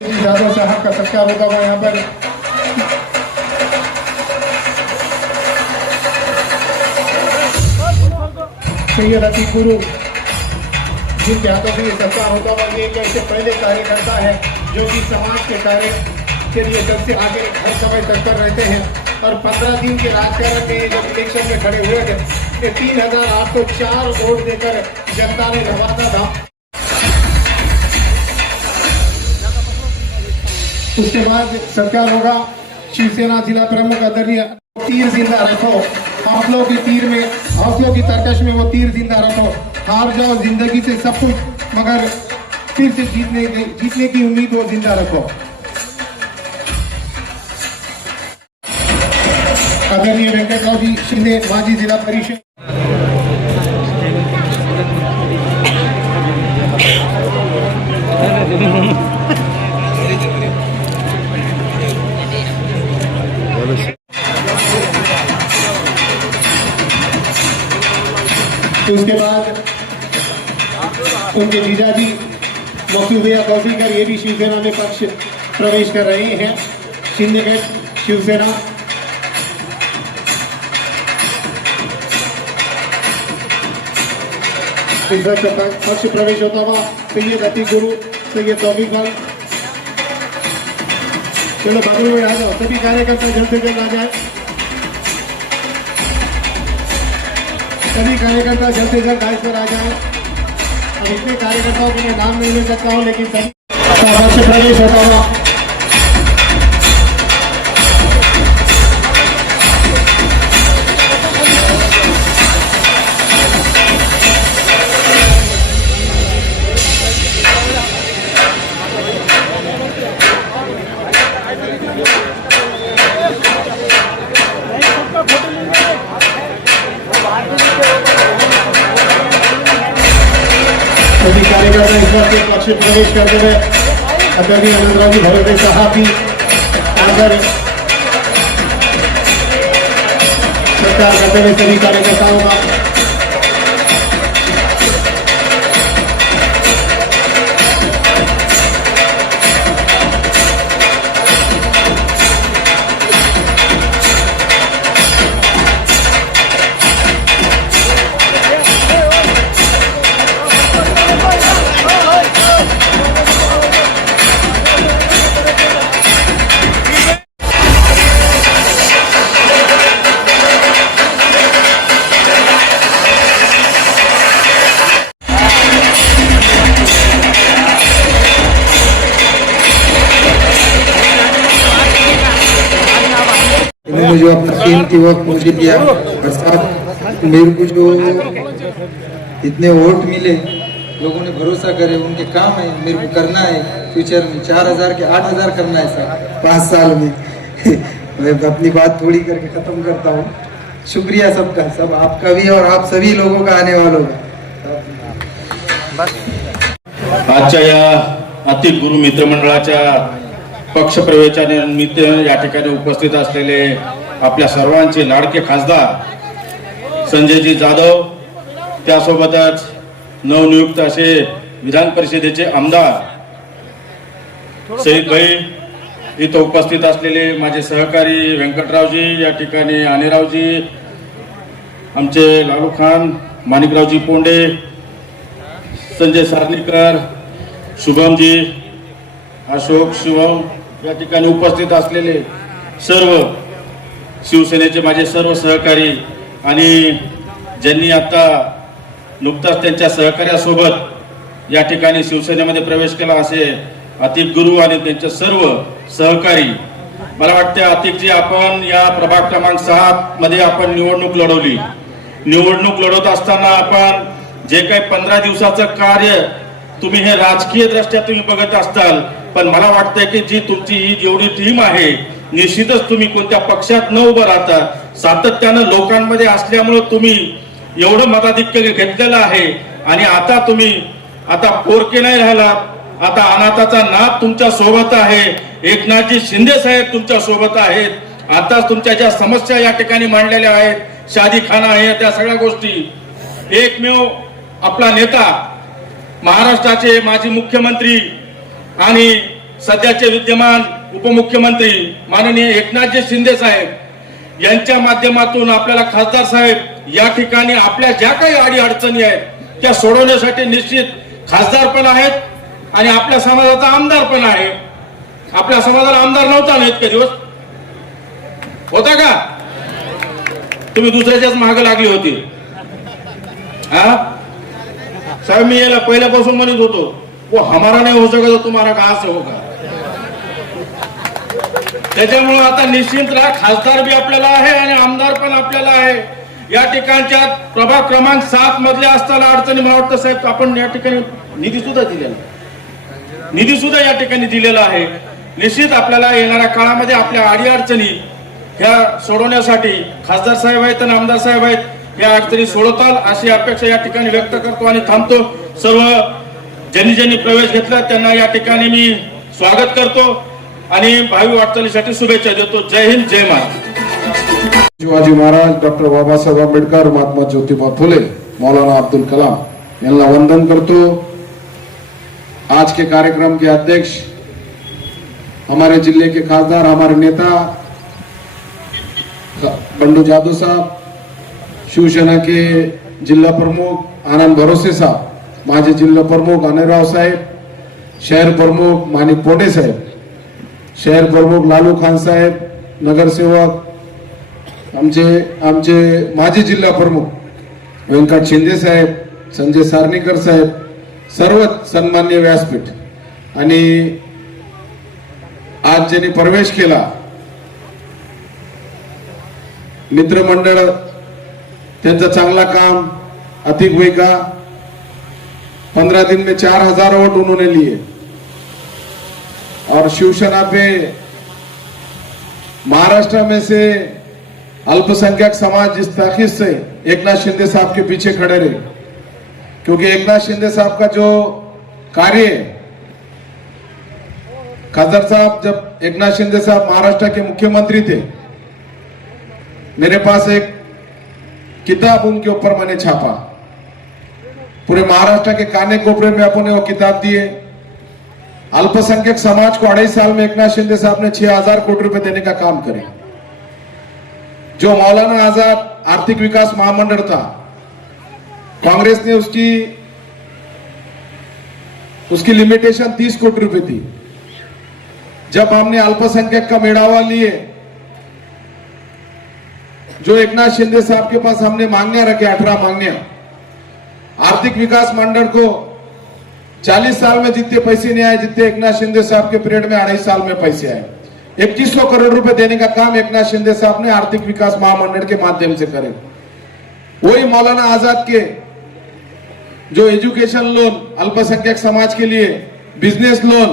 जादव साहब का सत्कार होगा वो यहाँ पर सैयद अतीक गुरु जिनके हाथों से ये सत्कार होता हुआ ये एक ऐसे पहले कार्यकर्ता है जो कि समाज के कार्य के लिए सबसे आगे हर समय तत्पर रहते हैं और 15 दिन के राजकारण में जब इलेक्शन में खड़े हुए थे कि 3804 वोट देकर जनता ने रवाना था। उसके बाद सत्कार होगा शिवसेना जिला प्रमुख आदरणीय तीर जिंदा रखो, हौसलों के तीर में हौसलों की तरकश में वो तीर जिंदा रखो, हार जाओ जिंदगी से सब कुछ मगर फिर से जीतने की उम्मीद वो जिंदा रखो। आदरणीय वेंकटराव जी शिंदे माजी जिला परिषद उसके बाद उनके जीजाजी मकसूद भैया कौशिकर ये भी शिवसेना में पक्ष प्रवेश कर रहे हैं। शिंदेगढ़ शिवसेना पक्ष प्रवेश होता हुआ सैयद अतीक गुरु सैयद तौफीक भाई, चलो बाबू भाई आ जाओ, सभी कार्यकर्ता जल्द से जल्द आ जाए, सभी कार्यकर्ता जल्द से जल्द डाइस पर आ जाए। अब इतने कार्यकर्ताओं को मैं नाम नहीं ले सकता हूँ लेकिन सभी पक्ष प्रवेश होता हुआ सभी कार्यकर्ता इस बार के पक्ष प्रवेश करते हुए आदरणीय आनंदराव जी भरोसे साहब भी आकर सत्कार करते हुए सभी कार्यकर्ताओं का इन्होंने जो अपना कीमती वक्त मुझे दिया और साथ मेरे को जो इतने वोट मिले, लोगों ने भरोसा करे, उनके काम है, मेरे को करना है फ्यूचर में 4000 के 8000 करना है सर 5 साल में। मैं अपनी बात थोड़ी करके खत्म करता हूँ। शुक्रिया सबका, सब आपका भी और आप सभी लोगों का आने वालों का। आजच्या या अतीक गुरु मित्रमंडळाच्या पक्ष प्रवेशानिमित्त या ठिकाणी उपस्थित असलेले आपल्या सर्वांचे लाडके खासदार संजयजी जाधव, त्यासोबतच नवनियुक्त असे विधान परिषदेचे आमदार सईद भाई, इथं उपस्थित असलेले माझे सहकारी व्यंकटरावजी, या ठिकाणी आनेरावजी, आमचे लालू खान, माणिकरावजी पोंडे, संजय सार्लीकर, शुभमजी, अशोक, शिवम, या ठिकाणी उपस्थित असलेले सर्व शिवसेनेचे माझे सर्व सहकारी आणि ज्यांनी आता नुकताच त्यांच्या सहकार्यासोबत या ठिकाणी शिवसेनेमध्ये प्रवेश केला असे अतीक गुरु आणि त्यांचे सर्व सहकारी, मला वाटते अतीकजी आपण या प्रभाग क्रमांक 7 मध्ये आपण निवडणूक लढवली. निवडणूक लढवत असताना आपण जे काही 15 दिवसाचं कार्य तुम्ही हे राजकीय दृष्ट्या तुम्ही बघत असताल, पण मला वाटतंय की जी तुमची ही जेवढी टीम आहे निश्चितच तुम्ही कोणत्या पक्षात न उभं राहता सातत्यानं लोकांमध्ये असल्यामुळे तुम्ही एवढं मताधिक्य घेतलेलं आहे आणि आता तुम्ही आता पोरके नाही राहिलात, आता अनाथाचा नाथ तुमच्या सोबत आहे, एकनाथजी शिंदे साहेब तुमच्या सोबत आहेत. आता तुमच्या ज्या समस्या या ठिकाणी मांडलेल्या आहेत, शादीखाना आहे, त्या सगळ्या गोष्टी, एकमेव आपला नेता महाराष्ट्राचे माजी मुख्यमंत्री आणि सध्याचे विद्यमान उपमुख्यमंत्री माननीय एकनाथजी शिंदे साहेब यांच्या माध्यमातून आपल्याला खासदार साहेब या ठिकाणी आपल्या ज्या काही अडीअडचणी आहेत त्या सोडवण्यासाठी निश्चित खासदार पण आहेत आणि आपल्या समाजाचा आमदार पण आहे. आपल्या समाजाला आमदार नव्हता ना इतके दिवस, होता का? तुम्ही दुसऱ्याच्याच मागे लागली होती. हा साहेब, मी याला पहिल्यापासून म्हणत होतो, वो हमारा नहीं हो सका तो तुम्हारा कहां से होगा. त्याच्यामुळे आता निश्चित राहा, खासदार बी आपल्याला आहे आणि आमदार पण आपल्याला आहे. या ठिकाणच्या प्रभाग क्रमांक 7 मधल्या असताना अडचणी मला वाटतं साहेब आपण या ठिकाणी निधी सुद्धा या ठिकाणी दिलेला आहे. निश्चित आपल्याला येणाऱ्या काळामध्ये आपल्या अडीअडचणी ह्या सोडवण्यासाठी खासदार साहेब आहेत आणि आमदार साहेब आहेत या अडचणी सोडवताल अशी अपेक्षा या ठिकाणी व्यक्त करतो आणि थांबतो. सर्व ज्यांनी प्रवेश घेतला त्यांना या ठिकाणी मी स्वागत करतो आणि भावी वाटचालीसाठी शुभेच्छा देतो. जय हिंद, जय महाराज. शिवाजी महाराज, डॉक्टर बाबासाहेब आंबेडकर, महात्मा ज्योतिबा फुले, मौलाना अब्दुल कलाम यांना वंदन करतो. आज के कार्यक्रम के अध्यक्ष हमारे जिले के खासदार, हमारे नेता बंडू जादू साहब, शिवसेना के जिला प्रमुख आनंद भरोसे साहब, माजी जिला प्रमुख अनिराव साहेब, शहर प्रमुख मानिक पोटे साहेब, शहर प्रमुख लालू खान साहेब, नगरसेवक आमचे माजी जिल्हा प्रमुख व्यंकट शिंदे साहेब, संजय सारणीकर साहेब, सर्व सन्मान्य व्यासपीठ आणि आज ज्यांनी प्रवेश केला मित्रमंडळ, त्यांचं चांगला काम अधिक हुई का. 15 दिन में 4000 वोट उन्होंने लिए और शिवसेना पे महाराष्ट्र में से अल्पसंख्यक समाज जिस ताकीद से एकनाथ शिंदे साहब के पीछे खड़े रहे, क्योंकि एकनाथ शिंदे साहब का जो कार्य है, खासदार साहब जब एकनाथ शिंदे साहब महाराष्ट्र के मुख्यमंत्री थे, मेरे पास एक किताब उनके ऊपर मैंने छापा. पूरे महाराष्ट्र के काने कोपरे में अपने वो किताब दिए. अल्पसंख्यक समाज को 2.5 साल में एकनाथ शिंदे साहब ने 6000 कोटी रुपए देने का काम करे. जो मौलाना आजाद आर्थिक विकास महामंडल था, कांग्रेस ने उसकी लिमिटेशन 30 कोटी रुपए थी. जब हमने अल्पसंख्यक का मेड़ावा लिए, जो एकनाथ शिंदे साहब के पास हमने मांगनिया रखे, 18 मांगनिया, आर्थिक विकास मंडल को 40 साल में जितने पैसे नहीं आए जितने एकनाथ शिंदे साहब के पीरियड में 2.5 साल में पैसे आए. 2100 करोड़ रुपए देने का काम एकनाथ शिंदे साहब ने आर्थिक विकास महामंडल के माध्यम से करे. वही मौलाना आजाद के जो एजुकेशन लोन अल्पसंख्यक समाज के लिए, बिजनेस लोन,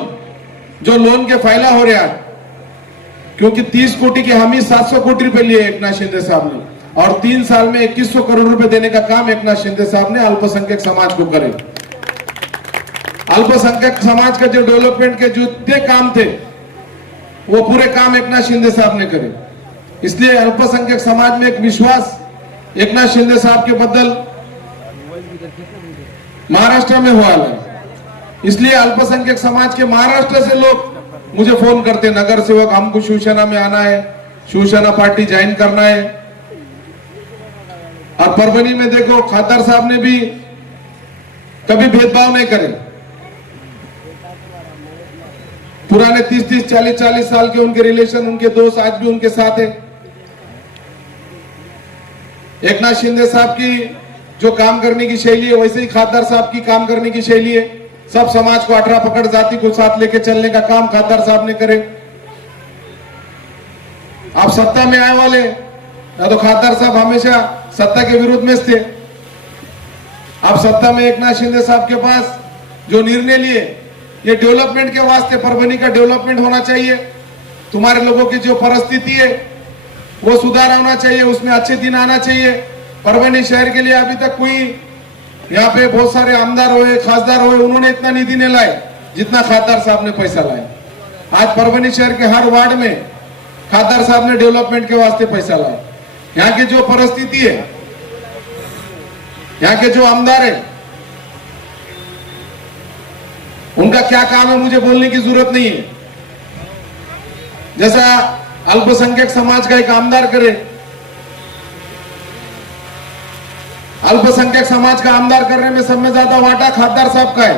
जो लोन के फायदा हो रहा है, क्योंकि 30 कोटी के हामी 700 कोटी रुपए लिए एकनाथ शिंदे साहब ने और 3 साल में 2100 करोड़ रुपए देने का काम एकनाथ शिंदे साहब ने अल्पसंख्यक समाज को करे. अल्पसंख्यक समाज का जो डेवलपमेंट के जितने काम थे वो पूरे काम एकनाथ शिंदे साहब ने करे. इसलिए अल्पसंख्यक समाज में एक विश्वास एकनाथ शिंदे साहब के बदल महाराष्ट्र में हुआ है. इसलिए अल्पसंख्यक समाज के महाराष्ट्र से लोग मुझे फोन करते, नगर सेवक हमको शिवसेना में आना है, शिवसेना पार्टी ज्वाइन करना है. और परभनी में देखो, खादर साहब ने भी कभी भेदभाव नहीं करे. पुराने 30-30, 40-40 साल के उनके रिलेशन, उनके दोस्त आज भी उनके साथ है. एकनाथ शिंदे साहब की जो काम करने की शैली है, वैसे ही खादर साहब की काम करने की शैली है. सब समाज को 18 पकड़ जाति को साथ लेके चलने का काम खादर साहब ने करे. आप सत्ता में आए वाले या तो खादर साहब हमेशा सत्ता के विरुद्ध में थे. आप सत्ता में एकनाथ शिंदे साहब के पास जो निर्णय लिए, ये डेवलपमेंट के वास्ते, परभनी का डेवलपमेंट होना चाहिए, तुम्हारे लोगों की जो परिस्थिति है वो सुधार होना चाहिए, उसमें अच्छे दिन आना चाहिए. परभनी शहर के लिए अभी तक कोई यहाँ पे बहुत सारे आमदार हुए, खासदार हुए, उन्होंने इतना निधि नहीं लाए जितना खादर साहब ने पैसा लाया. आज परभनी शहर के हर वार्ड में खादर साहब ने डेवलपमेंट के वास्ते पैसा लाया. यहाँ की जो परिस्थिति है, यहाँ के जो आमदार है, उनका क्या काम है मुझे बोलने की जरूरत नहीं है. जैसा अल्पसंख्यक समाज का एक आमदार करे, अल्पसंख्यक समाज का आमदार करने में सब में ज्यादा वाटा खासदार साहब का है,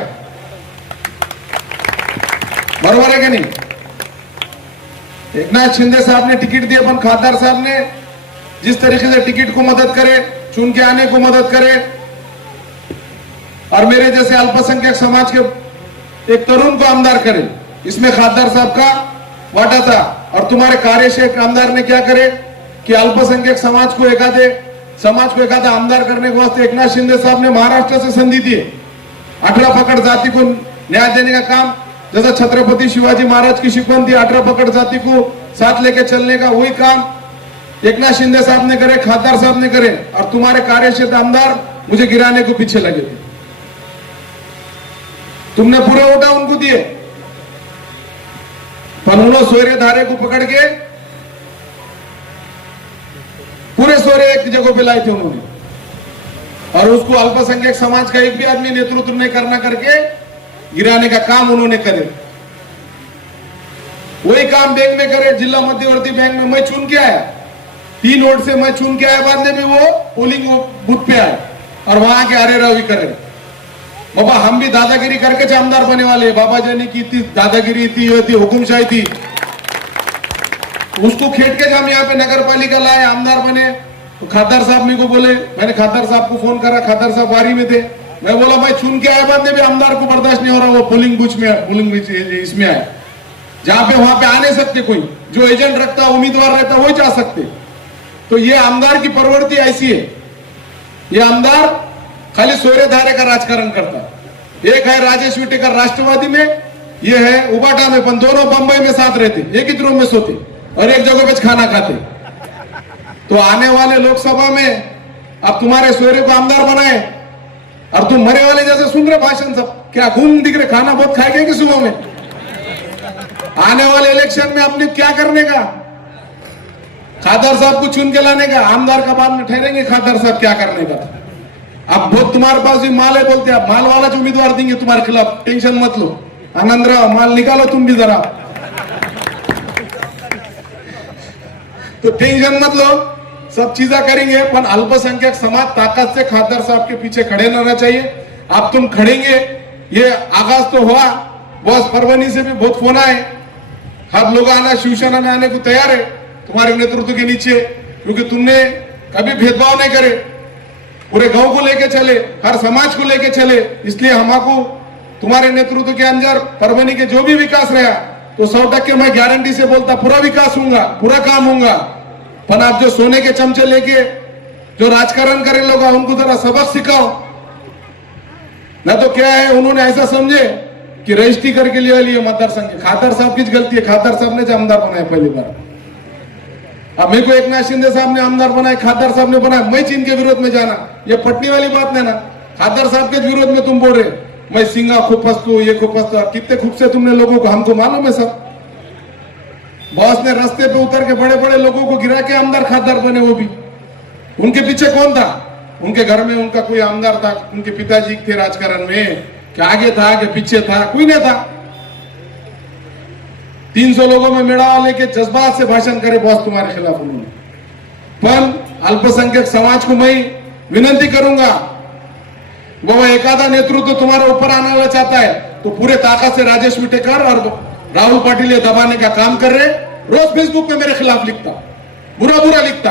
बरोबर है कि नहीं? एकनाथ शिंदे साहब ने टिकट दिए, पर खासदार साहब ने जिस तरीके से टिकट को मदद करे, चुन के आने को मदद करे, और मेरे जैसे अल्पसंख्यक समाज के एक तरुण को आमदार करे, इसमें खासदार साहब का वाटा था। और तुम्हारे कार्य से एक आमदार ने क्या करे कि अल्पसंख्यक समाज को एकाधा आमदार करने के वास्ते एकनाथ शिंदे साहब ने महाराष्ट्र से संधि दी, 18 पकड़ जाति को न्याय देने का काम, जैसा छत्रपति शिवाजी महाराज की शिकवन थी 18 पकड़ जाति को साथ लेके चलने का, वही काम एकनाथ शिंदे साहब ने करे, खासदार साहब ने करे। और तुम्हारे कार्यक्षेत्र आमदार मुझे गिराने को पीछे लगे थे, तुमने पूरे वोटा उनको दिए, पर उन्होंने सोरे धारे को पकड़ के पूरे सोरे एक जगह पे लाए थे उन्होंने, और उसको अल्पसंख्यक समाज का एक भी आदमी नेतृत्व नहीं करना करके गिराने का काम उन्होंने करे। वही काम बैंक में करे, जिला मध्यवर्ती बैंक में मैं चुन के आया, 3 वोट से मैं चुन के आया, बाद में भी वो पोलिंग बूथ पे आए और वहां के आरे रवि करे। बाबा हम भी दादागिरी करके आमदार बने वाले, बाबा जी ने की थी दादागिरी थी, ये थी हुकुमशाही थी, उसको खेट के हम यहाँ पे नगर पालिका लाए, आमदार बने। तो खासदार साहब मेरे को बोले, मैंने खासदार साहब को फोन करा, खासदार साहब वारी में थे, मैं बोला भाई चुन के आया, बाद में भी आमदार को बर्दाश्त नहीं हो रहा, वो पोलिंग बूथ में इसमें आए, जहां पे वहां पे आ नहीं सकते, कोई जो एजेंट रखता उम्मीदवार रहता वही जा सकते। तो ये आमदार की प्रवृत्ति ऐसी है, ये आमदार खाली सोरे धारे का राजकारण करता है। एक है राजेश विटेकर राष्ट्रवादी में, ये है उबाटा में, पण दोनों बंबई में साथ रहते, एक ही रूम में सोते और एक जगह पे खाना खाते। तो आने वाले लोकसभा में अब तुम्हारे सोरे को आमदार बनाए और तुम मरे वाले जैसे सुन रहे भाषण, सब क्या घूम दिख रहे, खाना बहुत खाएंगे कि सुबह में? आने वाले इलेक्शन में अपने क्या करने का? खासदार साहब को चुन के लाने का, आमदार का बाद में ठहरेंगे खासदार साहब क्या करने का था। अब बहुत तुम्हारे पास भी माल है, बोलते आप माल वाला जो उम्मीदवार देंगे तुम्हारे खिलाफ, टेंशन मत लो, आनंद रहो, माल निकालो तुम भी जरा, तो टेंशन मत लो, सब चीजें करेंगे। पर अल्पसंख्यक समाज ताकत से खासदार साहब के पीछे खड़े रहना चाहिए। अब तुम खड़ेंगे, ये आगाज तो हुआ, बॉस परभनी से भी बहुत फोन आए, हर लोग आना शिवसेना में आने को तैयार है तुम्हारे नेतृत्व के नीचे, क्योंकि तुमने कभी भेदभाव नहीं करे, पूरे गांव को लेके चले, हर समाज को लेके चले, इसलिए हमको तुम्हारे नेतृत्व के अंदर परभनी के जो भी विकास रहा तो 100% मैं गारंटी से बोलता पूरा विकास होगा, पूरा काम होगा। पर आप जो सोने के चमचे लेके जो राजकारण करे लोग, उनको जरा सबक सिखाओ, ना तो क्या है उन्होंने ऐसा समझे कि रजिस्ट्री करके लिए मतदार संघ। खासदार साहब की गलती है, खासदार साहब ने जो आमदार बनाया पहली बार, अब मेरे को एकनाथ शिंदे साहब ने आमदार बनाया, खासदार साहब ने बनाया, मैं चीन के विरोध में जाना, ये पटनी वाली बात नहीं ना। खासदार साहब के विरोध में तुम बोल रहे मैं सिंगा खुपस्तू, ये खुपस्तू, कितने खुप से तुमने लोगों को, हमको मालूम है सब। बॉस ने रास्ते पे उतर के बड़े बड़े लोगों को गिरा के आमदार खासदार बने, वो भी उनके पीछे कौन था? उनके घर में उनका कोई आमदार था, उनके पिताजी थे राजकारण में, क्या आगे था कि पीछे था? कोई नहीं था। 300 लोगों में मेड़ा लेके जज्बात से भाषण करे बॉस तुम्हारे खिलाफ उन्होंने। पर अल्पसंख्यक समाज को मैं विनती करूंगा, वो एकाधा नेतृत्व तुम्हारे ऊपर आने वाला चाहता है तो पूरे ताकत से राजेश विटेकर और राहुल पाटिल ये दबाने का काम कर रहे। रोज फेसबुक में मेरे खिलाफ लिखता, बुरा बुरा लिखता,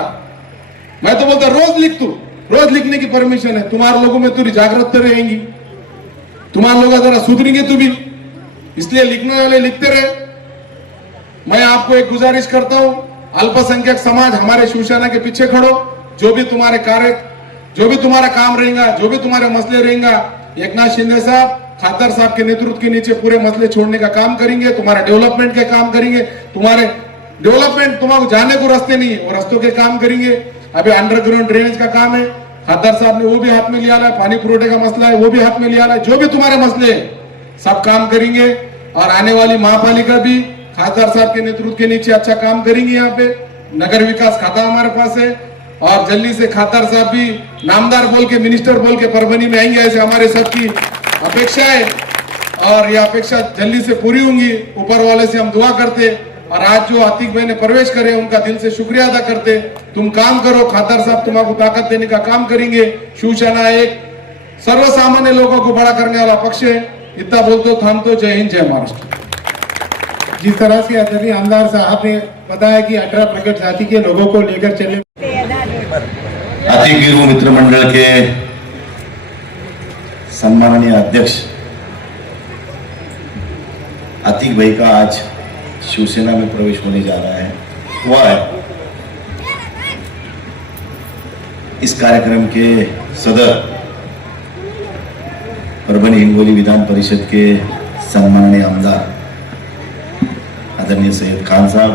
मैं तो बोलता रोज लिख तू, रोज लिखने की परमिशन है। तुम्हारे लोगों में तुरी जागृत रहेंगी, तुम्हारे लोग जरा सुधरेंगे तू भी, इसलिए लिखने वाले लिखते रहे। मैं आपको एक गुजारिश करता हूं, अल्पसंख्यक समाज हमारे शिवसेना के पीछे खड़ो, जो भी तुम्हारे कार्य, जो भी तुम्हारा काम रहेगा, जो भी तुम्हारे मसले रहेगा, एकनाथ शिंदे साहब खासदार साहब के नेतृत्व के नीचे पूरे मसले छोड़ने का काम करेंगे, तुम्हारे डेवलपमेंट के काम करेंगे, तुम्हारे डेवलपमेंट तुम्हारे जाने को रास्ते नहीं है, वो रास्तों के काम करेंगे। अभी अंडरग्राउंड ड्रेनेज का काम है, खासदार साहब ने वो भी हाथ में लिया है, पानी पुरोठे का मसला है वो भी हाथ में लिया है, जो भी तुम्हारे मसले सब काम करेंगे। और आने वाली महापालिका भी खासदार साहब के नेतृत्व के नीचे अच्छा काम करेंगे। यहाँ पे नगर विकास खाता हमारे पास है और जल्दी से खासदार साहब भी नामदार बोल के, मिनिस्टर बोल के परभनी में आएंगे, ऐसे हमारे सबकी अपेक्षा है और ये अपेक्षा जल्दी से पूरी होंगी। ऊपर वाले से हम दुआ करते और आज जो आतिक भाई ने प्रवेश करे उनका दिल से शुक्रिया अदा करते। तुम काम करो, खादर साहब तुम्हारा ताकत देने का काम करेंगे। शिवसेना एक सर्वसामान्य लोगों को बड़ा करने वाला पक्ष है। इतना बोलते थामतो। जय हिंद, जय महाराष्ट्र। जिस तरह से आदरणीय आमदार साहब ने बताया कि 18 प्रगट जाति के लोगों को लेकर चले, आतिक गिरू मित्र मंडल के सम्माननीय अध्यक्ष आतिक भाई का आज शिवसेना में प्रवेश होने जा रहा है, हुआ है। इस कार्यक्रम के सदर परभणी हिंगोली विधान परिषद के सम्माननीय आमदार आदरणीय सैयद खान साहब,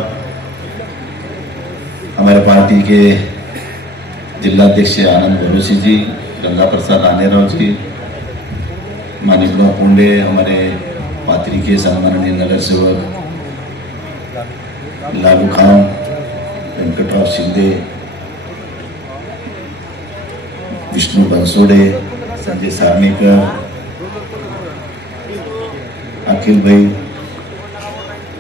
हमारे पार्टी के जिलाध्यक्ष आनंद भरोसी जी, गंगा प्रसाद आनेराव जी, मानिकराव पुंडे, हमारे पात्री के सम्माननीय नगर सेवक लालू खान, वेंकटराव शिंदे, विष्णु बंसोड़े, संजय सारनीकर, अखिल भाई,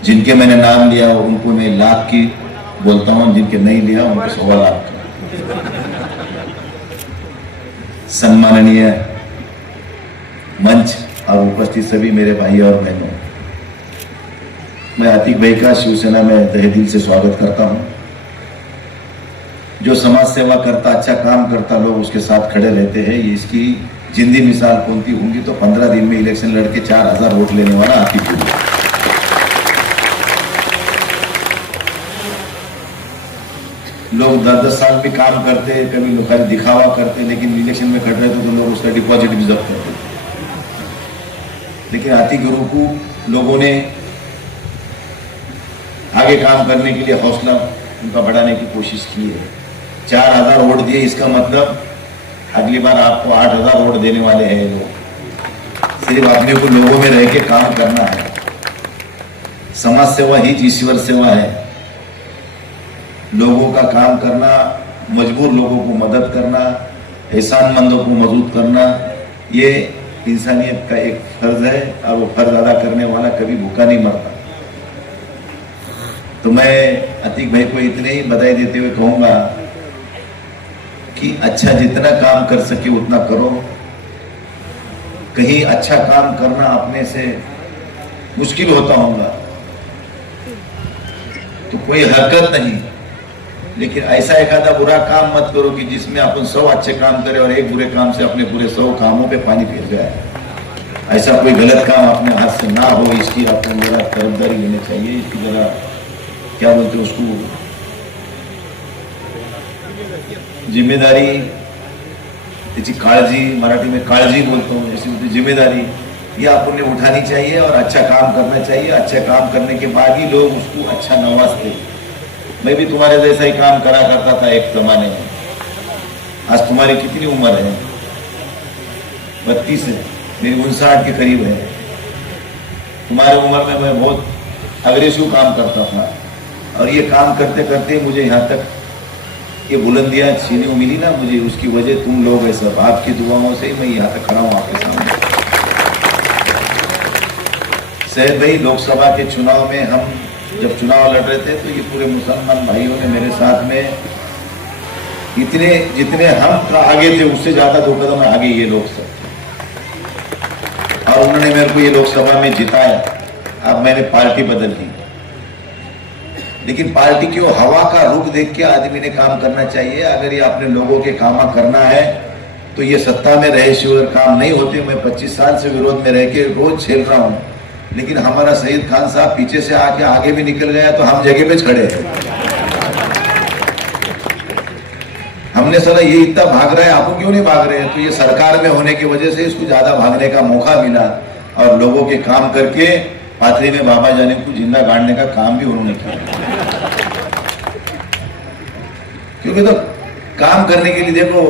जिनके मैंने नाम लिया उनको मैं लाख की बोलता हूं, जिनके नहीं लिया उनको 1.25 लाख। सम्माननीय मंच और उपस्थित सभी मेरे भाई और बहनों, मैं आतिक भाई का शिवसेना में तहे दिल से स्वागत करता हूं। जो समाज सेवा करता, अच्छा काम करता, लोग उसके साथ खड़े रहते हैं। ये इसकी जिंदी मिसाल कौन सी होंगी तो 15 दिन में इलेक्शन लड़के 4000 वोट लेने वाला आतिक भाई। लोग 10-10 साल भी काम करते, कभी लोग खाली दिखावा करते, लेकिन इलेक्शन में खड़ रहे थे तो लोग उसका डिपॉजिट भी जब्त करते। लेकिन आतिक गुरु को लोगों ने आगे काम करने के लिए हौसला उनका बढ़ाने की कोशिश की है। 4000 वोट दिए, इसका मतलब अगली बार आपको 8000 वोट देने वाले हैं लोग। सिर्फ अपने को लोगों में रह के काम करना है। समाज सेवा ही ईश्वर सेवा है। लोगों का काम करना, मजबूर लोगों को मदद करना, एहसानमंदों को मजबूत करना, ये इंसानियत का एक फर्ज है और वो फर्ज अदा करने वाला कभी भूखा नहीं मरता। तो मैं आतिक भाई को इतने ही बधाई देते हुए कहूंगा कि अच्छा जितना काम कर सके उतना करो। कहीं अच्छा काम करना अपने से मुश्किल होता होगा तो कोई हरकत नहीं, लेकिन ऐसा एक आधा बुरा काम मत करो कि जिसमें अपन 100 अच्छे काम करें और एक बुरे काम से अपने पूरे 100 कामों पे पानी फिर जाए। ऐसा कोई गलत काम अपने हाथ से ना हो, इसकी अपन जरा तरफदारी लेनी चाहिए। इसकी जरा क्या बोलते हैं उसको, जिम्मेदारी, त्याची काळजी, मराठी में काळजी बोलता हूँ, जैसी होती जिम्मेदारी, ये आपको ने उठानी चाहिए और अच्छा काम करना चाहिए। अच्छा काम करने के बाद ही लोग उसको अच्छा नवाजते। मैं भी तुम्हारे जैसा ही काम करा करता था एक जमाने में। आज तुम्हारी कितनी उम्र है? 32 है, मेरी 59 के करीब है। तुम्हारी उम्र में मैं बहुत अग्रेसिव काम करता था और ये काम करते करते मुझे यहाँ तक ये बुलंदियां छीनी मिली ना मुझे, उसकी वजह तुम लोग है सब। आपकी दुआओं से ही मैं यहाँ तक खड़ा हूँ आपके सामने। सैयद भाई, लोकसभा के चुनाव में हम जब चुनाव लड़ रहे थे तो ये पूरे मुसलमान भाइयों ने मेरे साथ में इतने जितने हम आगे थे उससे ज्यादा 2 कदम आगे ये लोग सब, और उन्होंने मेरे को ये लोकसभा में जिताया। अब मैंने पार्टी बदल दी, लेकिन पार्टी की वो हवा का रुख देख के आदमी ने काम करना चाहिए। अगर ये अपने लोगों के काम करना है तो ये सत्ता में रहे शिवर काम नहीं होते। मैं 25 साल से विरोध में रह के रोज झेल रहा हूं, लेकिन हमारा सैयद खान साहब पीछे से आके आगे भी निकल गया तो हम जगह पे खड़े हैं। हमने साला ये इतना भाग रहा है, आपको क्यों नहीं भाग रहे हैं? तो ये सरकार में होने की वजह से इसको ज्यादा भागने का मौका मिला और लोगों के काम करके पाथरी में बाबा जाने को जिंदा गाड़ने का काम भी उन्होंने किया। क्योंकि तो काम करने के लिए देखो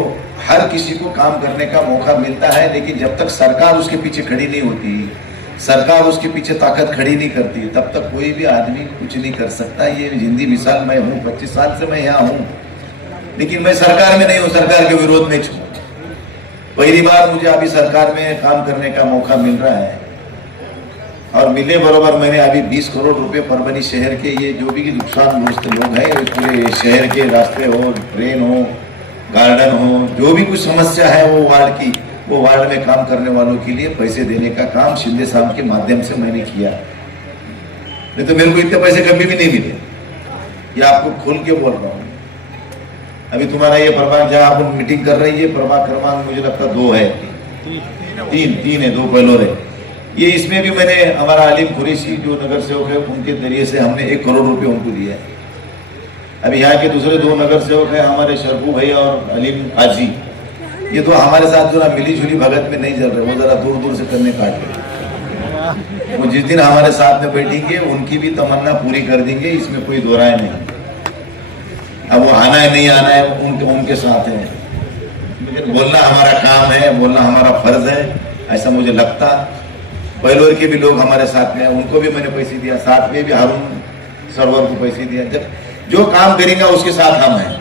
हर किसी को काम करने का मौका मिलता है, लेकिन जब तक सरकार उसके पीछे खड़ी नहीं होती, सरकार उसके पीछे ताकत खड़ी नहीं करती, तब तक कोई भी आदमी कुछ नहीं कर सकता। ये जिंदी मिसाल मैं हूँ, 25 साल से मैं यहाँ हूँ, लेकिन मैं सरकार में नहीं हूँ, सरकार के विरोध में हूँ। पहली बार मुझे अभी सरकार में काम करने का मौका मिल रहा है। और मिले बराबर मैंने अभी 20 करोड़ रुपए परभनी शहर के ये जो भी नुकसानग्रस्त लोग हैं, पूरे शहर के रास्ते हो, ट्रेन हो, गार्डन हो, जो भी कुछ समस्या है वो वार्ड की, वो वार्ड में काम करने वालों के लिए पैसे देने का काम शिंदे साहब के माध्यम से मैंने किया। नहीं तो मेरे को इतने पैसे कभी भी नहीं मिले, ये आपको खोल के बोल रहा हूँ। अभी तुम्हारा ये प्रभाग जहाँ आप मीटिंग कर रही है, प्रभाग क्रमांक मुझे लगता 2 है, तीन है, 2 पहलोर है ये। इसमें भी मैंने हमारा अलीम कुरैशी जो नगर सेवक है उनके जरिए से हमने 1 करोड़ रुपए उनको दिए। अभी यहाँ के दूसरे 2 नगर सेवक है हमारे शरफू भाई और अलीम हाजी, ये तो हमारे साथ जो ना मिली जुली भगत में नहीं चल रहे, वो जरा दूर दूर से करने काट रहे। वो जिस दिन हमारे साथ में बैठेंगे उनकी भी तमन्ना पूरी कर देंगे, इसमें कोई दो राय नहीं। अब वो आना है नहीं आना है उनके साथ है, लेकिन बोलना हमारा काम है, बोलना हमारा फर्ज है, ऐसा मुझे लगता। पहलोर के भी लोग हमारे साथ में हैं, उनको भी मैंने पैसे दिया, साथ में भी हारून सरवर को पैसे दिया। जब जो काम करेंगे उसके साथ हम हैं,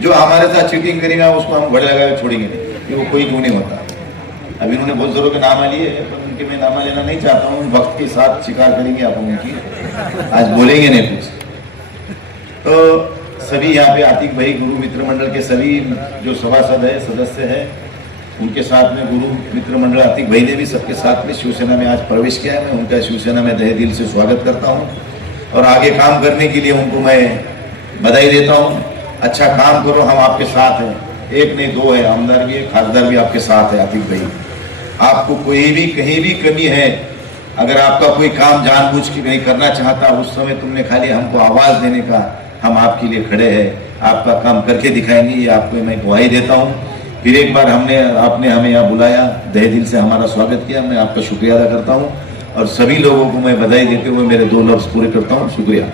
जो हमारे साथ चीटिंग करेगा उसको हम घड़े लगा छोड़ेंगे नहीं, वो कोई क्यों नहीं होता। अभी उन्होंने बहुत जोरों के नाम लिए, पर उनके मैं नामा लेना नहीं चाहता हूँ, वक्त के साथ शिकार करेंगे आप उनकी, आज बोलेंगे नहीं कुछ। तो सभी यहाँ पे आतिक भाई गुरु मित्र मंडल के सभी जो सभासद है, सदस्य है, उनके साथ में गुरु मित्र मंडल आतिक भाई ने भी सबके साथ में शिवसेना में आज प्रवेश किया है। मैं उनका शिवसेना में तहे दिल से स्वागत करता हूँ और आगे काम करने के लिए उनको मैं बधाई देता हूँ। अच्छा काम करो, हम आपके साथ हैं, 1 नहीं 2 है, आमदार भी है, खासदार भी आपके साथ है। आतिक भाई आपको कोई भी कहीं भी कमी है, अगर आपका कोई काम जानबूझ के नहीं करना चाहता, उस समय तुमने खाली हमको आवाज देने का, हम आपके लिए खड़े हैं, आपका काम करके दिखाएंगे, ये आपको मैं गवाही देता हूँ। फिर एक बार आपने हमें यहाँ बुलाया, तहे दिल से हमारा स्वागत किया, मैं आपका शुक्रिया अदा करता हूँ और सभी लोगों को मैं बधाई देते हुए मेरे 2 लफ्ज पूरे करता हूँ। शुक्रिया।